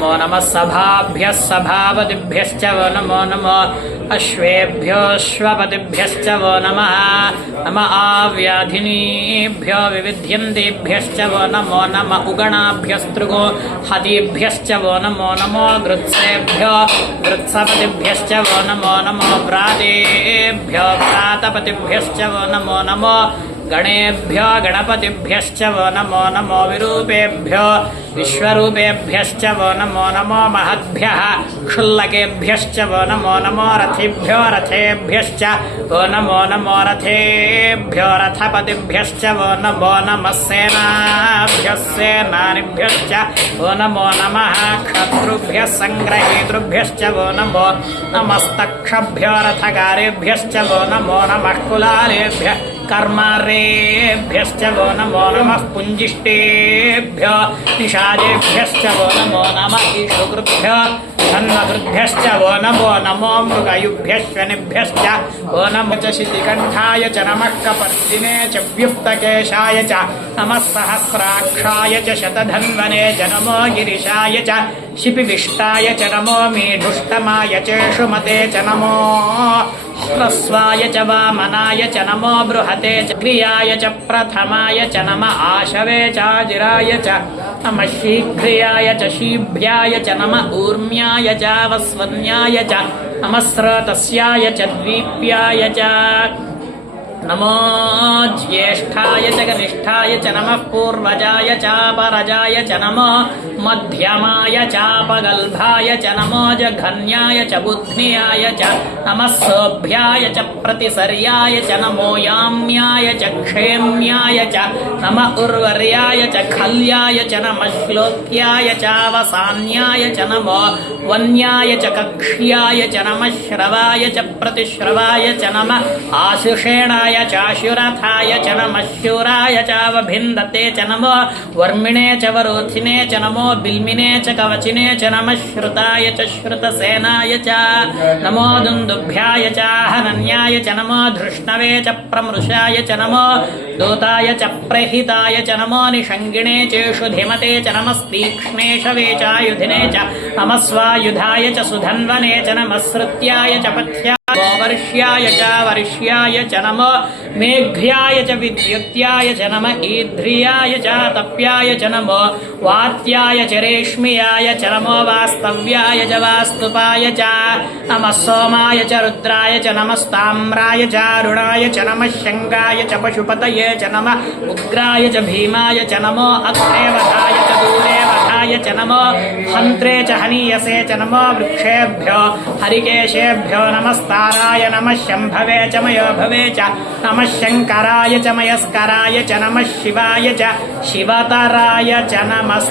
नमो नमः सभाभ्यः सभापतिभ्यश्च वो नमो नमः अश्वेभ्योऽश्वपतिभ्यश्च वो नमः नमः आव्याधिनीभ्यो विविध्यन्तेभ्यश्च वो नमो नमः उगणाभ्यस्तृगो हतिभ्यश्च वो नमो नमो गृत्सेभ्यो गृत्सपतिभ्यश्च वो नमो नमो व्रातेभ्यो व्रातपतिभ्यश्च वो नमो नमो गणेभ्यो गणपतिभ्यश्च वो नमो नमो विरूपेभ्यो विश्वरूपेभ्यश्च वो नमो नमो महद्भ्यः क्षुल्लकेभ्यश्च वो नमो नमो रथिभ्यो रथेभ्यश्च वो नमो नमो रथेभ्यो रथपतिभ्यश्च वो नमो नमः सेनाभ्यः सेनानिभ्यश्च वो नमो नमः क्षत्रुभ्यः सङ्ग्रहीतृभ्यश्च वो नमो नमस्तक्षभ्यो रथकारेभ्यश्च वो नमो नमः कुलालेभ्यः कर्मारेभ्यश्च वो नमो नमः पुञ्जिष्टेभ्यो निषादेभ्यश्च वो नमो नमः ईशुकृभ्यो धन्वकृभ्यश्च वो नमो नमो मृगयुभ्यश्वनिभ्यश्च वो नमो च शितिकण्ठाय च नमः कपर्दिने च व्युक्तकेशाय च नमः सहस्राक्षाय च शतधन्वने च नमो गिरिशाय च शिपिविष्टाय च नमो मीढुष्टमाय च शुमते च नमो ह्रस्वाय च वामनाय च नमो बृहते च क्रियाय च प्रथमाय च नमः आशवे चाजिराय च नमः शीघ्रियाय च शीभ्याय च नमः ऊर्म्याय च वस्वन्याय च नमः स्रोतस्याय च द्वीप्याय च नमो ज्येष्ठाय च कनिष्ठाय च नमः पूर्वजाय च परजाय च नमो मध्यमाय चापगल्भाय च नमो जघन्याय च बुद्ध्याय च नमः सोभ्याय च प्रतिसर्याय च नमो याम्याय च क्षेम्याय च नमः उर्वर्याय च खल्याय च नमः श्लोक्याय च अवसान्याय च नमो वन्याय च कक्ष्याय च नमः श्रवाय च प्रतिश्रवाय च नमः आशुषेणाय चाशुरथाय च नमः शूराय चावभिन्दते च नमो वर्मिणे च वरोधिने च नमो बिल्मिने च कवचिने च नमः श्रुताय च श्रुतसेनाय च नमो दुन्दुभ्याय च हनन्याय च नमो धृष्णवे च प्रमृषाय च नमो दूताय च प्रहिताय च नमो निषङ्गिणे चेषु धिमते च नमस्तीक्ष्णेशवे चायुधिने च नमः स्वायुधाय च सुधन्वने च नमः श्रुत्याय च पथ्याय वर्ष्याय च वर्ष्याय च नमो मेघ्याय च विद्युत्याय च नमः ईध्रियाय च तप्याय च नमो वात्याय च रेश्म्याय च नमो वास्तव्याय च वास्तुपाय च नमः सोमाय च रुद्राय च नमस्ताम्राय च अरुणाय च नमः शङ्गाय च पशुपतये च नमः उग्राय च भीमाय च नमो अग्रे वधाय च दूरे वधाय च नमो हन्त्रे च हनीयसे च नमो वृक्षेभ्यो हरिकेशेभ्यो नमस्ताराय नमः शम्भवे च मयोभवे च नमः शङ्कराय च मयस्कराय च नमः शिवाय च शिवतराय च नमः